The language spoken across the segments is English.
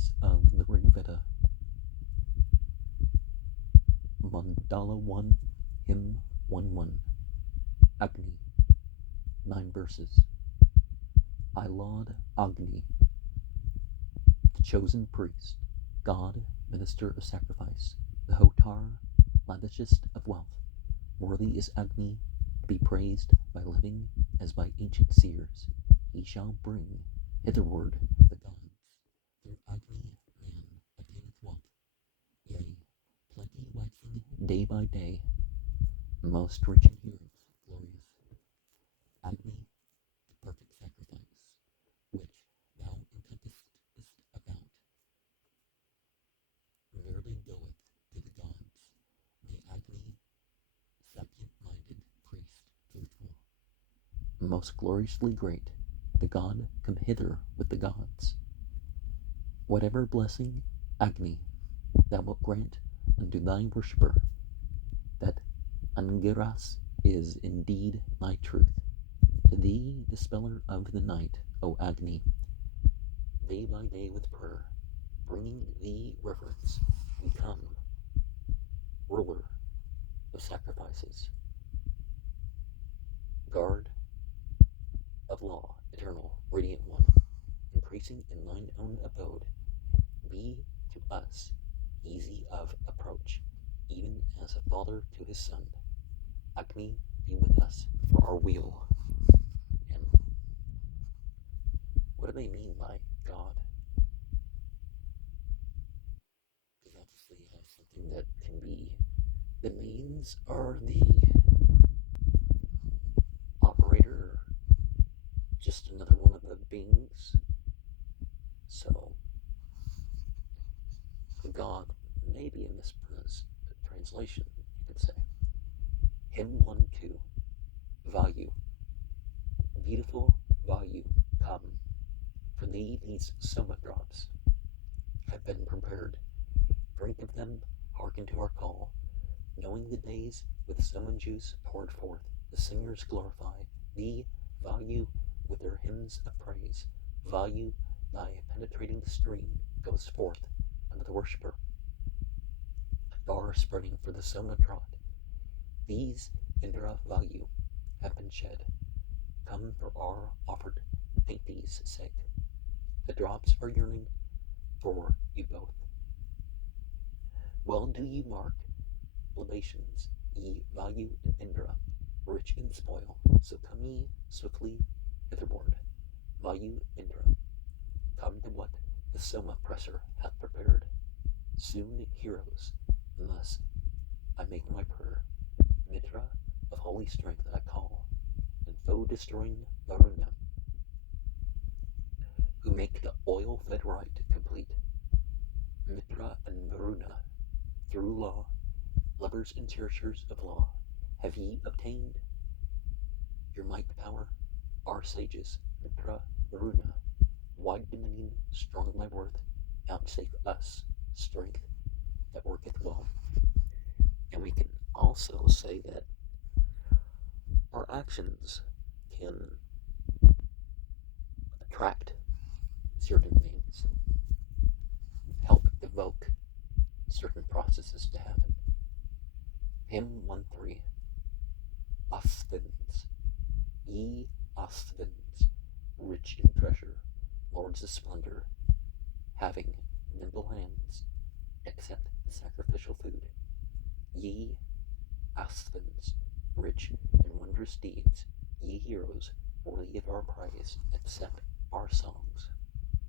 verses of the Rigveda. Mandala 1, Hymn 1.1. Agni, 9 verses. I laud Agni, the chosen priest, god, minister of sacrifice, the Hotar, lavishest of wealth. Worthy is Agni to be praised by living as by ancient seers. He shall bring hitherward the gods. Through Agni man attaineth wealth, yea, plenty waxing day by day, most rich in heroes, glorious. Agni, the perfect sacrifice, which thou encompassest about, rarely goeth to the gods. May Agni, sapient-minded priest, truthful, most gloriously great, the god come hither with the gods. Whatever blessing, Agni, thou wilt grant unto thy worshipper, that Angiras is indeed thy truth. To thee, dispeller of the night, O Agni, day by day with prayer, bringing thee reverence, we come, ruler of sacrifices, guard of law, eternal, radiant one, increasing in thine own abode, be to us easy of approach, even as a father to his son. Agni, be with us for our weal. And what do they mean by God? Because obviously you have something that can be, the means are the operator, just another one of the beings. So God may be a mistranslation, you could say. Hymn 1.2, value. Beautiful value, come. For thee these soma drops have been prepared. Drink of them, hearken to our call. Knowing the days with soma juice poured forth, the singers glorify thee, value with their hymns of praise. Value thy penetrating stream goes forth unto the worshipper, far spreading for the soma trot. These Indra value have been shed. Come for our offered dainties' sake. The drops are yearning for you both. Well do you mark libations, ye value and Indra, rich in spoil. So come ye swiftly hitherward, value Indra. Come to what the soma presser hath prepared. Soon heroes, and thus I make my prayer. Mitra of holy strength I call, and foe-destroying Varuna, who make the oil-fed rite complete. Mitra and Varuna, through law, lovers and cherishers of law, have ye obtained your might power? Our sages, Mitra, Varuna, wide dominion, strong my worth, vouchsafe us strength that worketh well. And we can also say that our actions can attract certain things, help evoke certain processes to happen. Hymn 1.3, Asthins, ye Asthins, rich in treasure, lords of splendor, having nimble hands, accept the sacrificial food. Ye Asthins, rich in wondrous deeds, ye heroes, worthy of our praise, accept our songs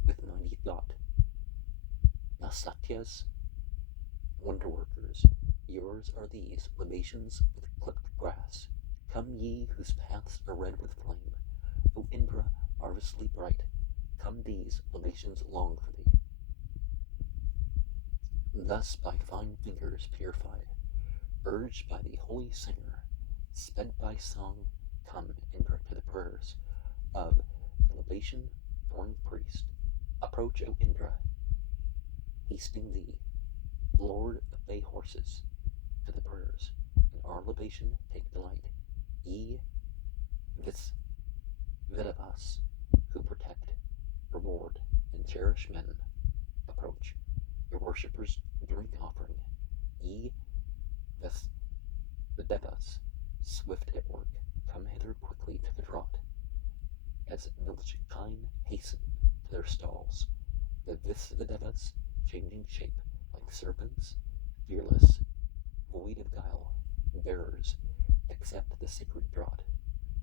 with mighty thought. Nasatyas, wonder workers, yours are these libations with clipped grass. Come ye whose paths are red with flame, O Indra, marvelously bright, come these libations long for thee. Thus by fine fingers purified, urged by the holy singer, sped by song, come Indra to the prayers of the libation-born priest. Approach, O Indra, hastening thee, Lord of bay horses, to the prayers, in our libation take delight. Ye Vedavas, who protect, reward, and cherish men, approach. Your worshippers drink offering. Ye, the Devas, swift at work, come hither quickly to the draught. As village kine hasten to their stalls, the Devas, changing shape like serpents, fearless, void of guile, bearers, accept the sacred draught,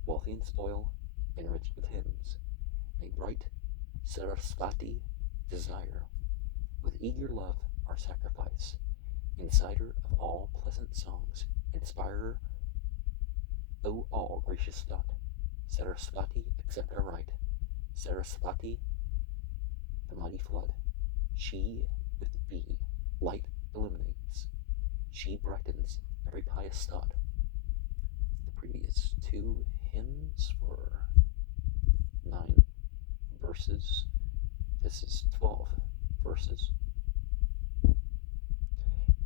wealthy in spoil, enriched with hymns. May bright Sarasvati desire, with eager love our sacrifice, inciter of all pleasant songs, inspirer, O all gracious thought. Sarasvati, accept our right. Sarasvati, the mighty flood. She with thee light illuminates. She brightens every pious thought. The previous 2 hymns were 9 verses. This is 12 verses.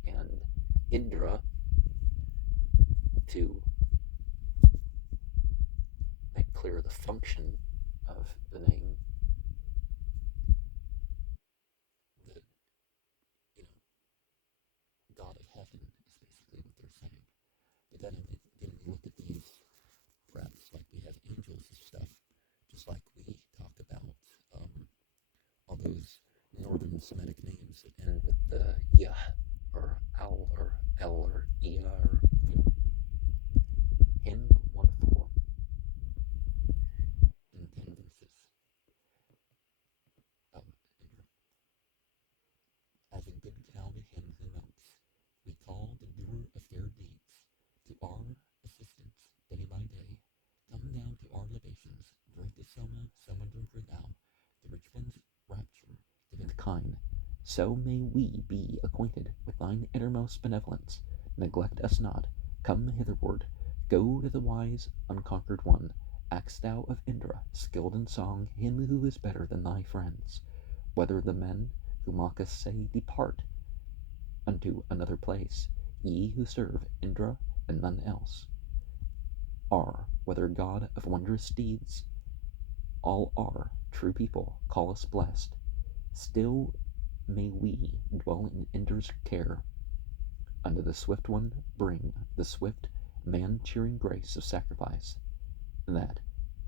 And Indra, to make clear the function of the name, God of heaven is basically what they're saying. But then again, we look at these breaths, like we have angels and stuff, just like we talk about all those northern Semitic names that end with the yah or al or el or ia or hymn 1:4 in 10 verses. As a good cow to him who milks, we call the doer of fair deeds to our assistance day by day. Come down to our libations, drink the soma, drinker thou, the rich one's rapture giveth kine. So may we be acquainted with thine innermost benevolence. Neglect us not. Come hitherward. Go to the wise, unconquered one. Ask thou of Indra, skilled in song, him who is better than thy friends. Whether the men who mock us say, depart unto another place, ye who serve Indra and none else, are, whether God of wondrous deeds, all are true people, call us blessed. Still may we dwell in Indra's care. Unto the swift one bring the swift, man-cheering grace of sacrifice, that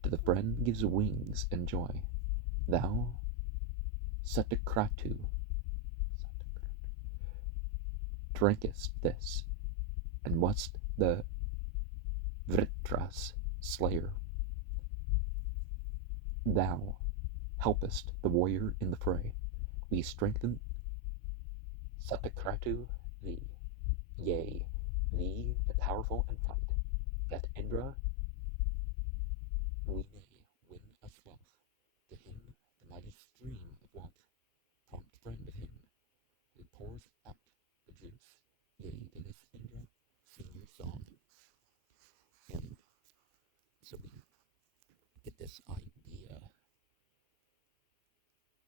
to the friend gives wings and joy. Thou, Satakratu, drinkest this, and wast the Vritra's slayer. Thou helpest the warrior in the fray. We strengthen Satakratu thee, yea, thee the powerful in fight, that Indra we may win us wealth. To him the mighty stream of wealth, prompt friend of him, who pours out the juice, yea, to this Indra sing your song. And so we get this idea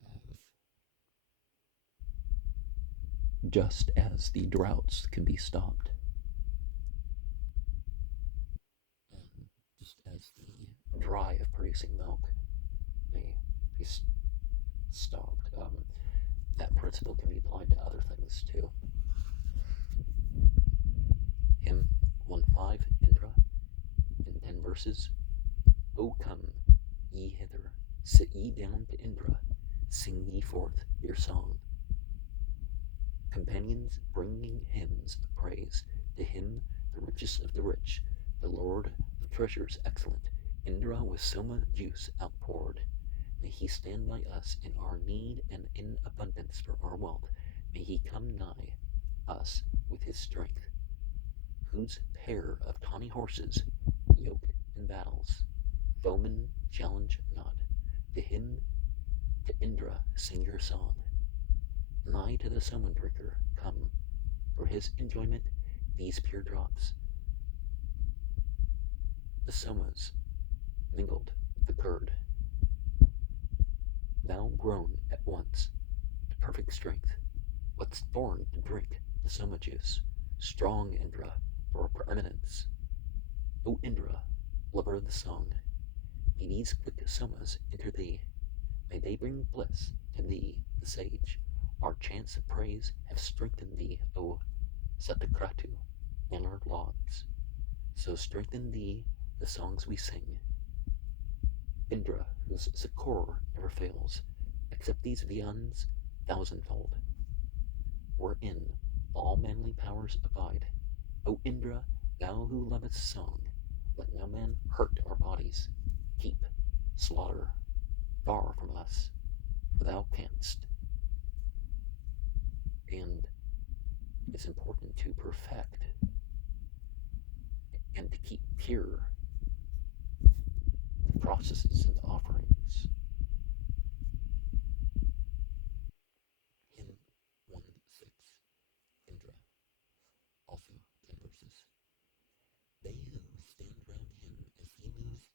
of just as the droughts can be stopped, and just as the dry of producing milk may be stopped, that principle can be applied to other things too. Hymn 1:5, Indra, in 10 verses. O come, ye hither, sit ye down to Indra, sing ye forth your song. Companions bringing hymns of praise to him, the richest of the rich, the Lord of treasures excellent, Indra with soma juice outpoured. May he stand by us in our need and in abundance for our wealth. May he come nigh us with his strength, whose pair of tawny horses, yoked in battles, foemen challenge not. To him, to Indra, sing your song. Nigh to the soma drinker, come, for his enjoyment, these pure drops. The somas, mingled with the curd, thou grown at once to perfect strength, wast born to drink the soma juice, strong Indra, for preeminence. O Indra, lover of the song, may these quick somas enter thee, may they bring bliss to thee, the sage, Our chants of praise have strengthened thee, O Satakratu, and our lauds. So strengthen thee the songs we sing. Indra, whose succor never fails, accept these viands thousandfold, wherein all manly powers abide. O Indra, thou who lovest song, let no man hurt our bodies. Keep slaughter far from us, for thou canst. And it's important to perfect and to keep pure the processes and the offerings. Hymn 1.6, Indra, also 10 verses. They who stand round him as he moves,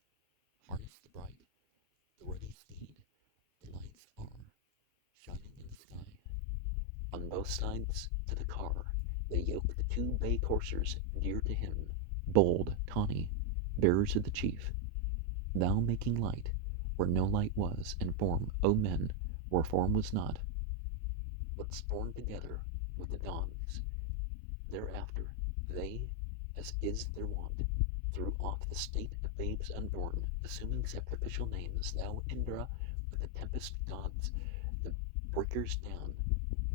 harness the bright, the ruddy steed, the lights are shining in the sky. On both sides to the car, they yoke the 2 bay coursers dear to him, bold, tawny, bearers of the chief. Thou making light where no light was, and form, O men, where form was not. Let's born together with the dawns. Thereafter, they, as is their wont, threw off the state of babes unborn, assuming sacrificial names. Thou, Indra, with the tempest gods, the breakers down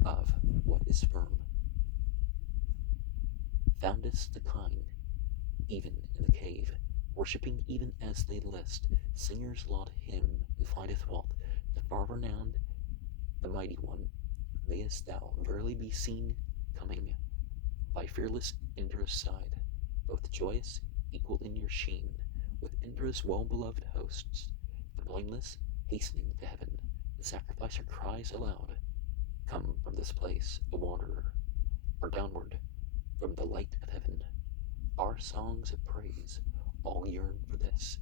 of what is firm, foundest the kind, even in the cave, worshipping even as they list. Singers laud him who findeth wealth, the far renowned, the mighty one. Mayest thou verily be seen coming by fearless Indra's side, both joyous, equal in your sheen, with Indra's well-beloved hosts, the blameless hastening to heaven. The sacrificer cries aloud, come from this place, a wanderer, or downward from the light of heaven. Our songs of praise all yearn for this.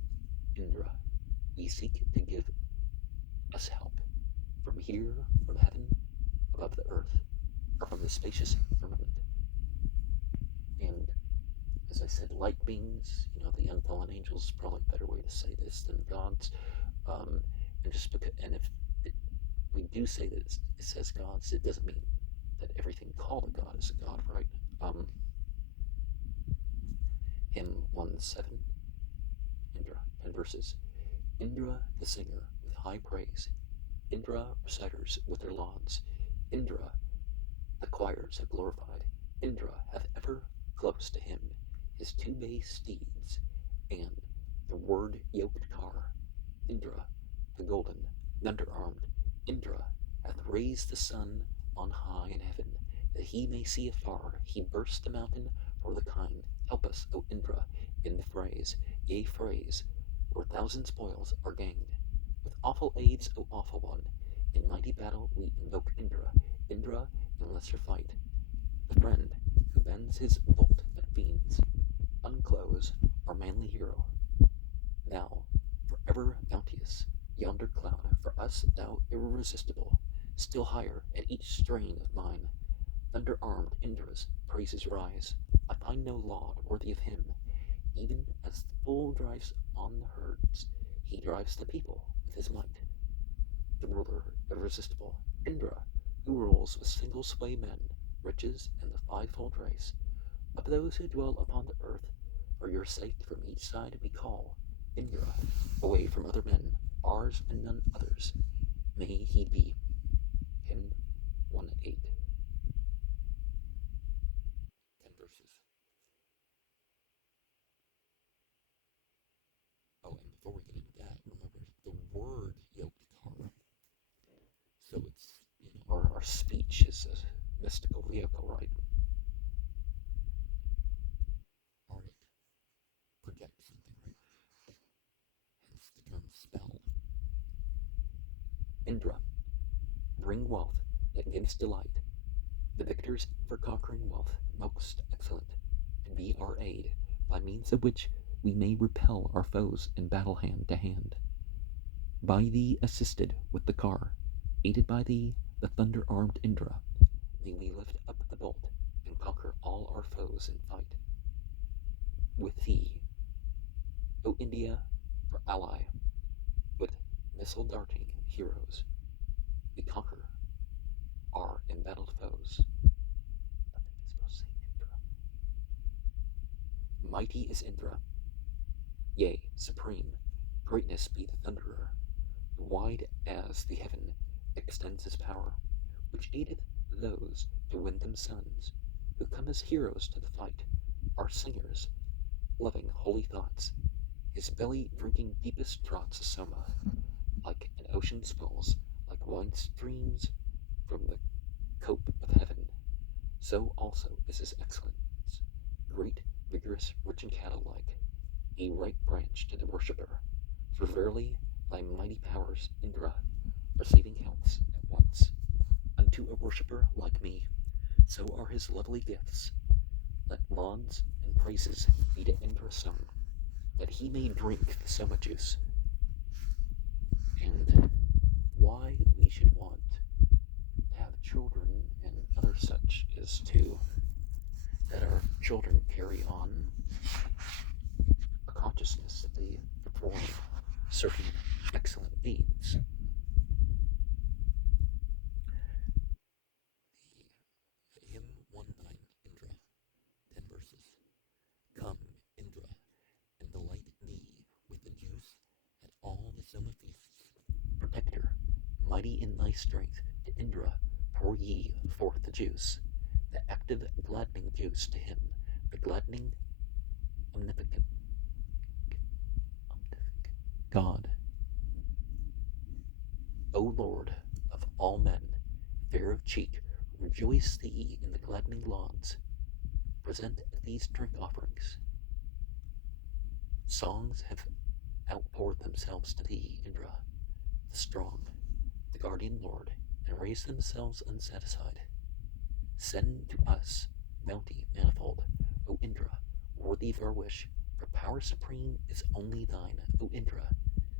Indra, we seek to give us help from here, from heaven, above the earth, or from the spacious firmament. And as I said, light beings, the unfallen angels is probably a better way to say this than gods. And just because, and if we do say that it says gods, it doesn't mean that everything called a god is a god, right? Hymn 1.7, Indra, 10 verses. Indra the singer with high praise, Indra reciters with their lauds, Indra the choirs have glorified, Indra hath ever close to him his 2 bay steeds, and the word-yoked car. Indra the golden, thunder-armed, Indra hath raised the sun on high in heaven, that he may see afar. He burst the mountain for the kind. Help us, O Indra, in the frays, yea frays, where 1,000 spoils are gained. With awful aids, O awful one, in mighty battle we invoke Indra, Indra in lesser fight, the friend who bends his bolt at fiends. Unclose our manly hero. Thou, forever bounteous, yonder cloud, for us thou irresistible, still higher at each strain of mine. Thunder-armed Indra's praises rise. I find no laud worthy of him. Even as the bull drives on the herds, he drives the people with his might. The ruler, irresistible, Indra, who rules with single sway men, riches, and the 5-fold race. Of those who dwell upon the earth, for your sake from each side we call Indra, away from other men, ours and none others. May he be. Hymn 1.8. 10 verses. Oh, and before we get into that, remember the word yoked car. So it's, our speech is a mystical vehicle, right? Or it projects something, right? Hence the term spell. Indra, bring wealth that gives delight, the victors for conquering wealth most excellent, and be our aid, by means of which we may repel our foes in battle hand to hand. By thee assisted with the car, aided by thee, the thunder-armed Indra, may we lift up the bolt and conquer all our foes in fight. With thee, O India, for ally, with missile-darting heroes, we conquer our embattled foes. Mighty is Indra, yea, supreme, greatness be the thunderer. Wide as the heaven extends his power, which aideth those to win them sons, who come as heroes to the fight, are singers, loving holy thoughts. His belly drinking deepest draughts of soma, like an ocean spills, like wine streams from the cope of heaven. So also is his excellence, great, vigorous, rich and cattle-like, a right branch to the worshipper. For verily thy mighty powers, Indra, are saving healths at once. Unto a worshipper like me, so are his lovely gifts. Let lauds and praises be to Indra sung, that he may drink the soma juice. And why we should want to have children and other such is to that our children carry on a consciousness that they perform certain excellent deeds. The hymn 1.9, Indra, 10 verses. Come, Indra, and delight me with the juice at all the soma feasts. Protector, mighty in thy strength, to Indra pour ye forth the juice, the active gladdening juice to him, the gladdening omnipotent God. O Lord of all men, fair of cheek, rejoice thee in the gladdening lauds. Present these drink offerings. Songs have outpoured themselves to thee, Indra, the strong, the guardian Lord, and raise themselves unsatisfied. Send to us bounty manifold, O Indra, worthy of our wish, for power supreme is only thine, O Indra.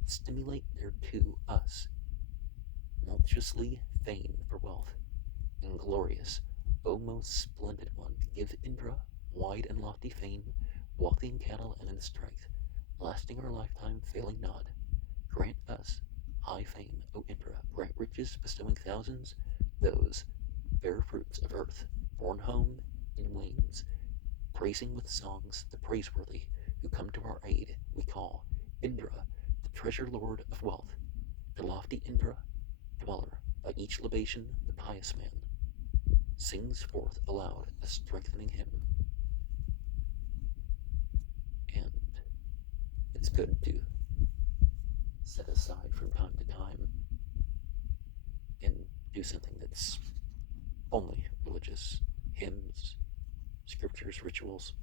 Stimulate thereto us, multiously fain for wealth, and glorious, O most splendid one, give Indra wide and lofty fame, wealthy in cattle and in strength, lasting our lifetime, failing not. Grant us high fame, O Indra, grant riches, bestowing thousands, those fair fruits of earth, born home in wings, praising with songs the praiseworthy, who come to our aid. We call Indra, the treasure lord of wealth, the lofty Indra, dweller by each libation, the pious man sings forth aloud a strengthening hymn. And it's good to set aside from time to time and do something that's only religious, hymns, scriptures, rituals.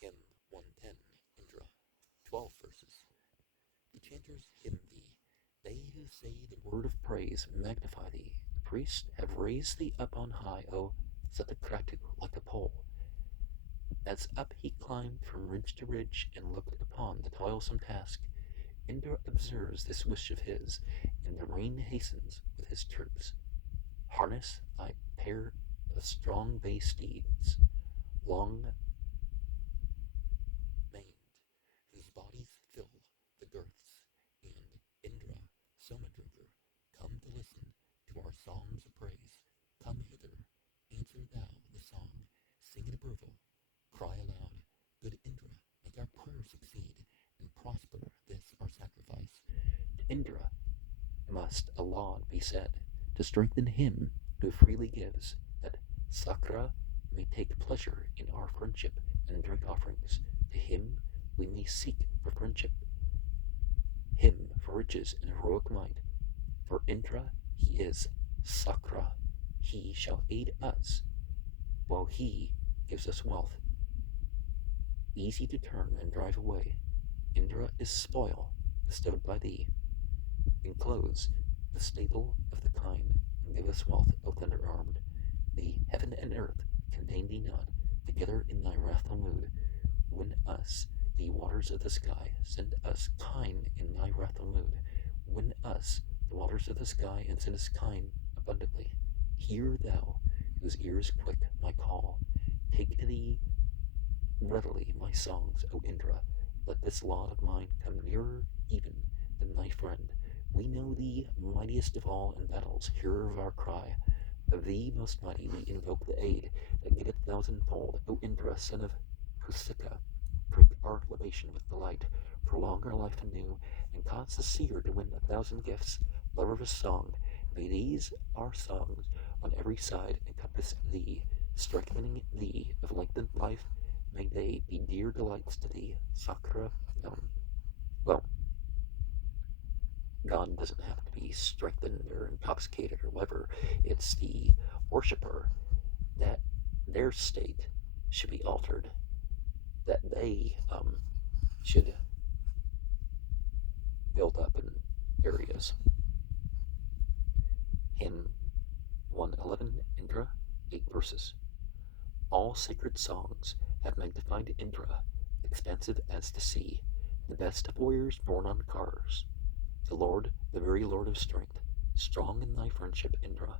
Hymn 110, Indra, 12 verses. The chanters hymn thee. They who say the word of praise magnify thee. The priests have raised thee up on high, O Satakratu, like a pole. As up he climbed from ridge to ridge and looked upon the toilsome task, Indra observes this wish of his, and the rain hastens with his troops. Harness thy pair of strong bay steeds, long maned, whose bodies fill the girths, and Indra, soma drinker, come to listen to our songs of praise. Come hither, answer thou the song, sing it approval, cry aloud, good Indra, make our prayer succeed, and prosper this our sacrifice. To Indra must a laud be said, to strengthen him who freely gives, that Sakra may take pleasure in our friendship and drink offerings. To him we may seek for friendship, him for riches and heroic might. For Indra he is Sakra, he shall aid us, while he gives us wealth. Easy to turn and drive away, Indra is spoil bestowed by thee. Enclose the stable of the kine, and give us wealth, O thunder-armed. The heaven and earth contain thee not, together in thy wrathful mood. Win us the waters of the sky, send us kine in thy wrathful mood. Win us the waters of the sky, and send us kine abundantly. Hear thou, whose ears quick, my call. Take to thee readily my songs, O Indra. Let this laud of mine come nearer even than thy friend. We know thee, mightiest of all in battles, hearer of our cry. Of thee, most mighty, we invoke the aid that getteth thousandfold. O Indra, son of Kusika, drink our libation with delight, prolong our life anew, and cause the seer to win 1,000 gifts, lover of a song. May these our songs on every side encompass thee, strengthening thee of lengthened life. May they be dear delights to thee, Sakura. Well, God doesn't have to be strengthened or intoxicated or whatever. It's the worshiper that their state should be altered, that they should build up in areas. Hymn 111, Indra, 8 verses. All sacred songs have magnified Indra, expansive as the sea, the best of warriors born on cars. The Lord, the very Lord of strength, strong in thy friendship, Indra,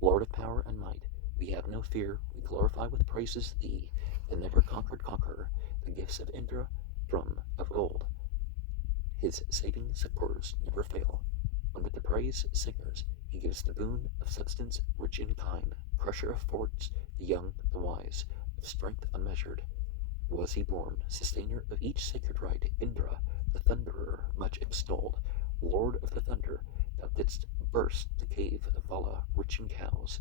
Lord of power and might, we have no fear, we glorify with praises thee, the never conquered conqueror, the gifts of Indra from of old. His saving succors never fail. When with the praise singers, he gives the boon of substance rich in kind, crusher of forts, the young, the wise, of strength unmeasured. Was he born, sustainer of each sacred rite, Indra, the thunderer, much extolled, Lord of the thunder, thou didst burst the cave of Vala, rich in cows.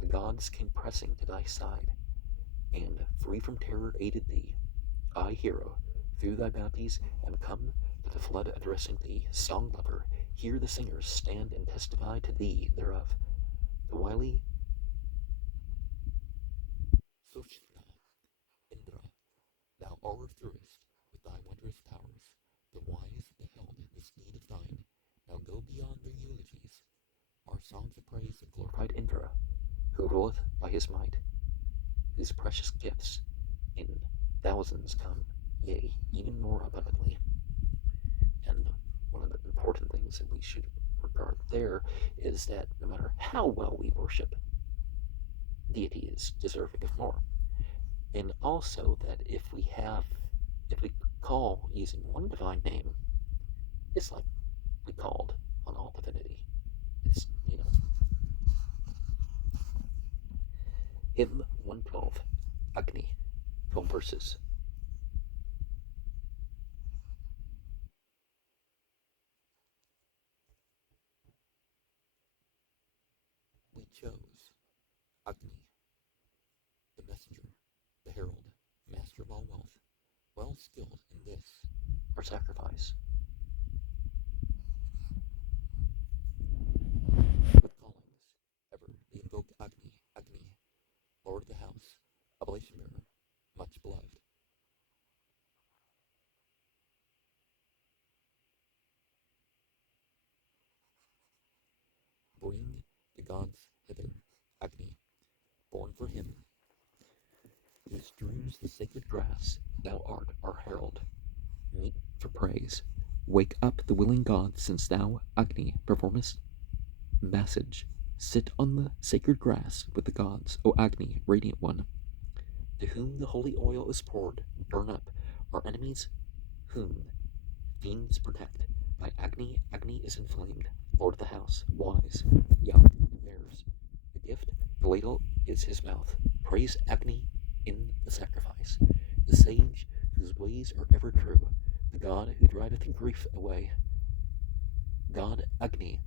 The gods came pressing to thy side, and, free from terror, aided thee. I, hero, through thy bounties am come to the flood addressing thee, song lover, hear the singers stand and testify to thee thereof. The wily Sushna, Indra, thou o'erthrewest with thy wondrous powers. The wise beheld this need of thine. Now go beyond their eulogies. Our songs of praise of glorified Indra, who ruleth by his might, whose precious gifts in thousands come, yea, even more abundantly. And one of the important things that we should regard there is that no matter how well we worship, deity is deserving of more. And also that if we call using one divine name, it's like we called on all divinity. It's, Hymn 112, Agni, 12 verses. We chose Agni, the messenger, the herald, master of all wealth, well skilled in this, our sacrifice. With callings, ever we invoke Agni, Agni, Lord of the house, oblation bearer, much beloved. Bring the gods hither, Agni, born for him, who strews the sacred grass. Thou art our herald, meet for praise. Wake up the willing gods, since thou, Agni, performest massage. Sit on the sacred grass with the gods, O Agni, radiant one, to whom the holy oil is poured. Burn up our enemies, whom fiends protect. By Agni, Agni is inflamed, Lord of the house, wise, young, and bears the gift. The ladle is his mouth. Praise Agni in the sacrifice, the sage whose ways are ever true, the god who driveth grief away. God Agni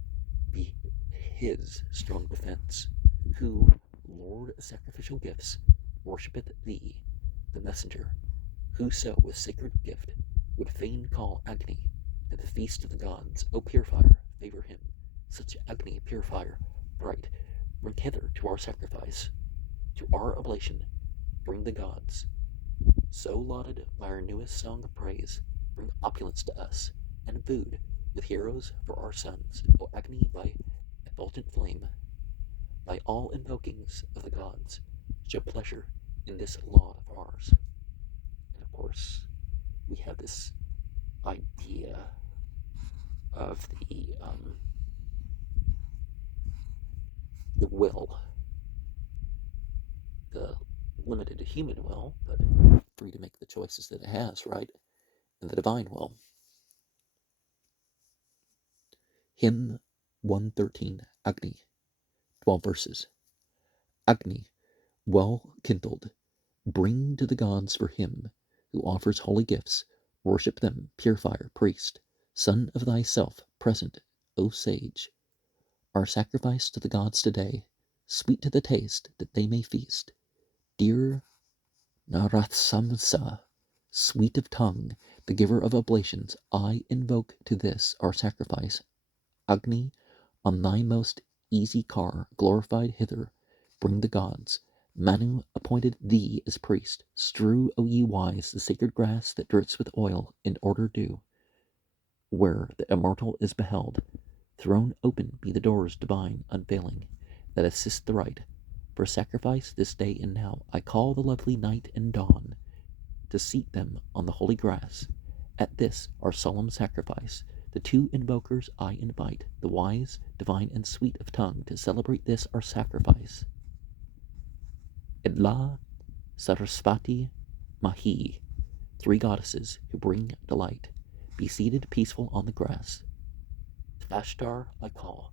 be his strong defense, who, Lord of sacrificial gifts, worshipeth thee, the messenger. Whoso with sacred gift would fain call Agni to the feast of the gods, O purifier, favor him. Such Agni, purifier, bright, bring hither to our sacrifice, to our oblation, bring the gods. So lauded by our newest song of praise, bring opulence to us, and food with heroes for our sons, O Agni, by effulgent flame, by all invokings of the gods, show pleasure in this laud of ours. And of course, we have this idea of the will, the limited human will, but free to make the choices that it has, right? And the divine will. Hymn 113, Agni, 12 verses. Agni, well kindled, bring to the gods for him who offers holy gifts, worship them, purifier, priest, son of thyself, present, O sage. Our sacrifice to the gods today, sweet to the taste, that they may feast. Dear Naratsamsa, sweet of tongue, the giver of oblations, I invoke to this our sacrifice. Agni, on thy most easy car, glorified hither, bring the gods. Manu appointed thee as priest. Strew, O ye wise, the sacred grass that drips with oil in order due. Where the immortal is beheld, thrown open be the doors divine, unfailing, that assist the right. For sacrifice this day and now, I call the lovely night and dawn to seat them on the holy grass. At this, our solemn sacrifice, the two invokers I invite, the wise, divine, and sweet of tongue, to celebrate this our sacrifice. Idla, Sarasvati, Mahi, three goddesses who bring delight, be seated peaceful on the grass. Tvashtar I call,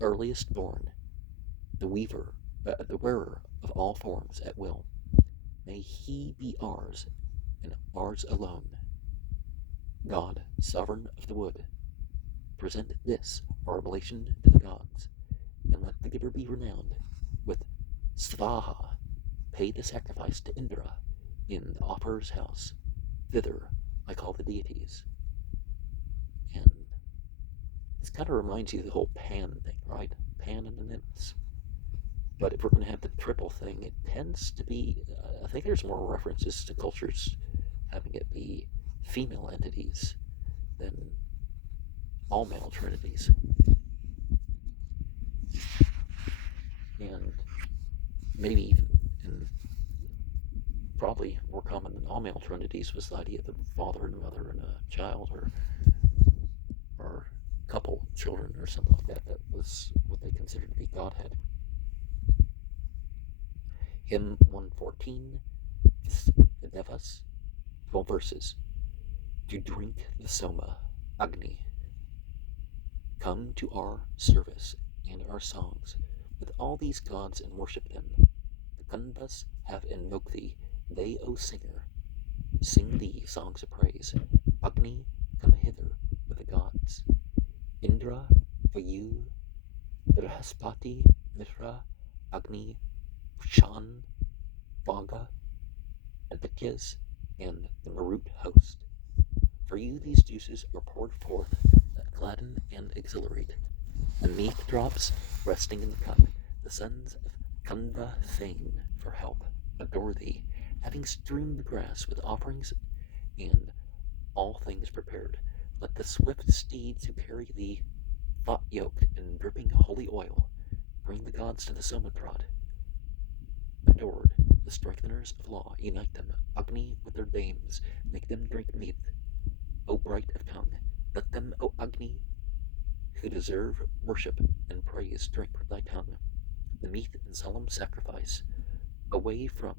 earliest born, the wearer of all forms at will. May he be ours, and ours alone. God, sovereign of the wood, present this, our oblation, to the gods, and let the giver be renowned. With Svaha, pay the sacrifice to Indra in the offerer's house. Thither I call the deities. And this kind of reminds you of the whole Pan thing, right? Pan and the nymphs. But if we're going to have the triple thing, it tends to be, I think there's more references to cultures having it be female entities than all male trinities. And maybe even, and probably more common than all male trinities, was the idea of a father and mother and a child, or couple children or something like that. That was what they considered to be Godhead. Hymn 114, the Devas, 12 verses. To drink the Soma, Agni. Come to our service and our songs with all these gods and worship them. The Kundas have invoked thee, they, O singer, sing thee songs of praise. Agni, come hither with the gods. Indra, Vayu, Brihaspati, Mitra, Agni, Shan, Vaga, Avityas, and the Marut host. For you these juices are poured forth that gladden and exhilarate. The meat drops resting in the cup. The sons of Kunda fain for help adore thee, having strewn the grass with offerings and all things prepared. Let the swift steeds who carry thee, thought yoked and dripping holy oil, bring the gods to the Somatrot. Adored, the strengtheners of law, unite them, Agni with their dames, make them drink meat. O bright of tongue, let them, O Agni, who deserve worship and praise, drink with thy tongue the meat and solemn sacrifice. Away from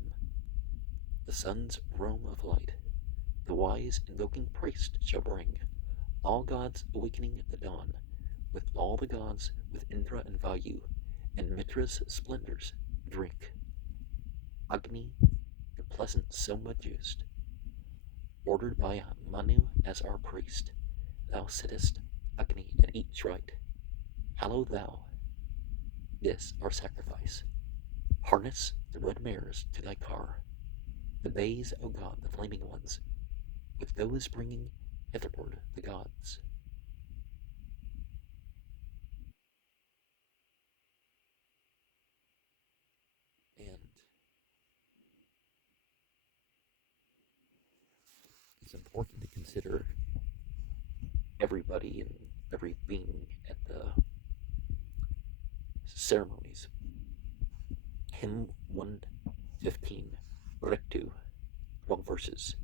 the sun's roam of light, the wise invoking priest shall bring all gods awakening at the dawn, with all the gods, with Indra and Vayu, and Mitra's splendors, drink. Agni, the pleasant Soma juiced, ordered by Manu as our priest, thou sittest, Agni, at each rite. Hallow thou this our sacrifice. Harness the red mares to thy car, the bays, O God, the flaming ones, with those bringing hitherward the gods. And it's important to consider everybody and every being at the ceremonies. Hymn 115, Ritu, 12 verses.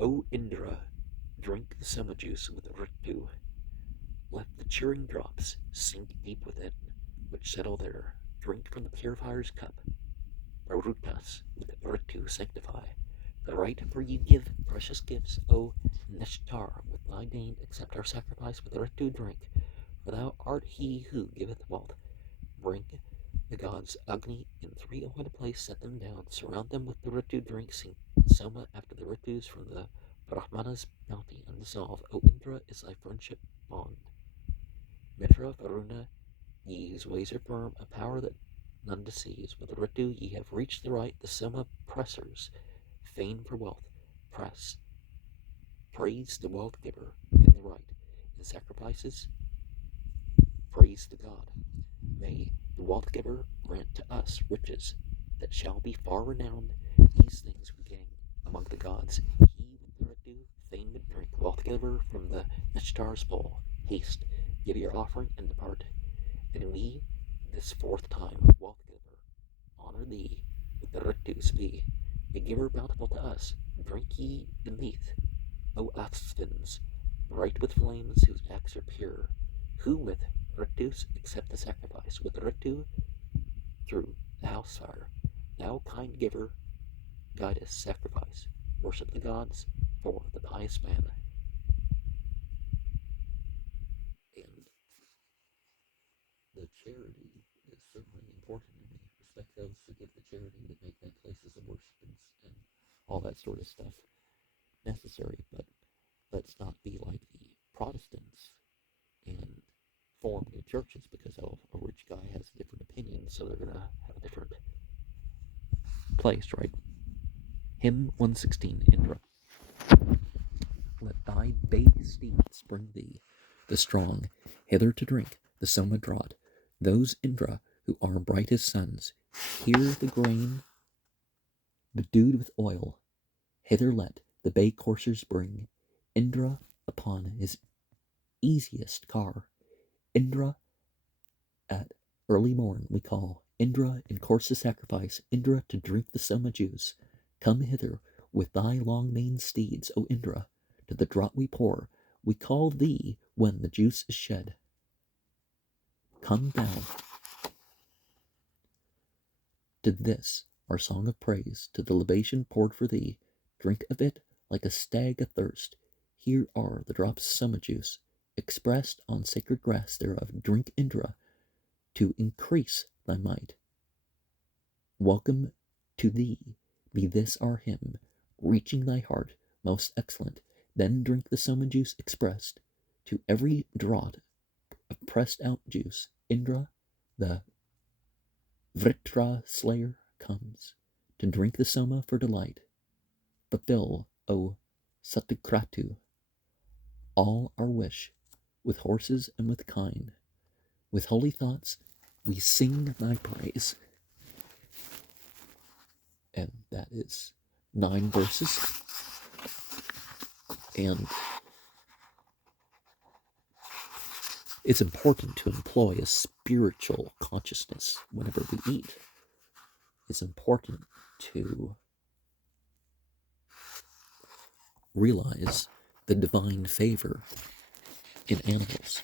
O Indra, drink the Soma juice with Ritu. Let the cheering drops sink deep within, which settle there. Drink from the purifier's cup. Marutas with Ritu sanctify. The right for you give precious gifts, O Neshtar, with thy name accept our sacrifice with Ritu drink, for thou art he who giveth wealth. Bring the gods Agni in 3 appointed place, set them down, surround them with the Ritu drink, sing Soma after the Ritus from the Brahmana's bounty, undissolved. O Indra is thy friendship bond. Mitra, Varuna, ye whose ways are firm, a power that none deceives. With the Ritu ye have reached the right, the Soma pressers, fain for wealth, press. Praise the wealth giver in the right. In sacrifices, praise the God. May the wealth giver grant to us riches that shall be far renowned. These things we gain among the gods. He with the Ritu fain would drink. Wealth giver from the Neshtar's bowl, haste, give your offering and depart. And we, this 4th time, wealth giver, honor thee with the Ritus be. A giver bountiful to us, drink ye beneath, O Asvins, bright with flames whose acts are pure, who with Ritus accept the sacrifice, with Ritu through the house fire. Thou, kind giver, guide us, sacrifice, worship the gods for the pious man. And the charity is certainly important in me. Respect those who give the charity that make their places of worship and all that sort of stuff necessary, but let's not be like the Protestants and form new churches because a rich guy has a different opinion, so they're going to have a different place, right? Hymn 116, Indra. Let thy bay steeds bring thee, the strong, hither to drink the Soma draught. Those Indra who are bright as suns, hear the grain bedewed with oil. Hither let the bay coursers bring Indra upon his easiest car. Indra at early morn we call, Indra in course to sacrifice, Indra to drink the Soma juice. Come hither with thy long-maned steeds, O Indra, to the draught we pour. We call thee when the juice is shed. Come down to this, our song of praise, to the libation poured for thee. Drink of it like a stag athirst. Here are the drops of Soma juice, expressed on sacred grass thereof. Drink, Indra, to increase thy might. Welcome to thee be this our hymn, reaching thy heart, most excellent. Then drink the Soma juice expressed to every draught of pressed out juice. Indra, the Vritra slayer, comes to drink the Soma for delight. Fulfill, O Satikratu, all our wish with horses and with kine. With holy thoughts we sing thy praise. And that is 9 verses. And it's important to employ a spiritual consciousness whenever we eat. It's important to realize the divine favor in animals.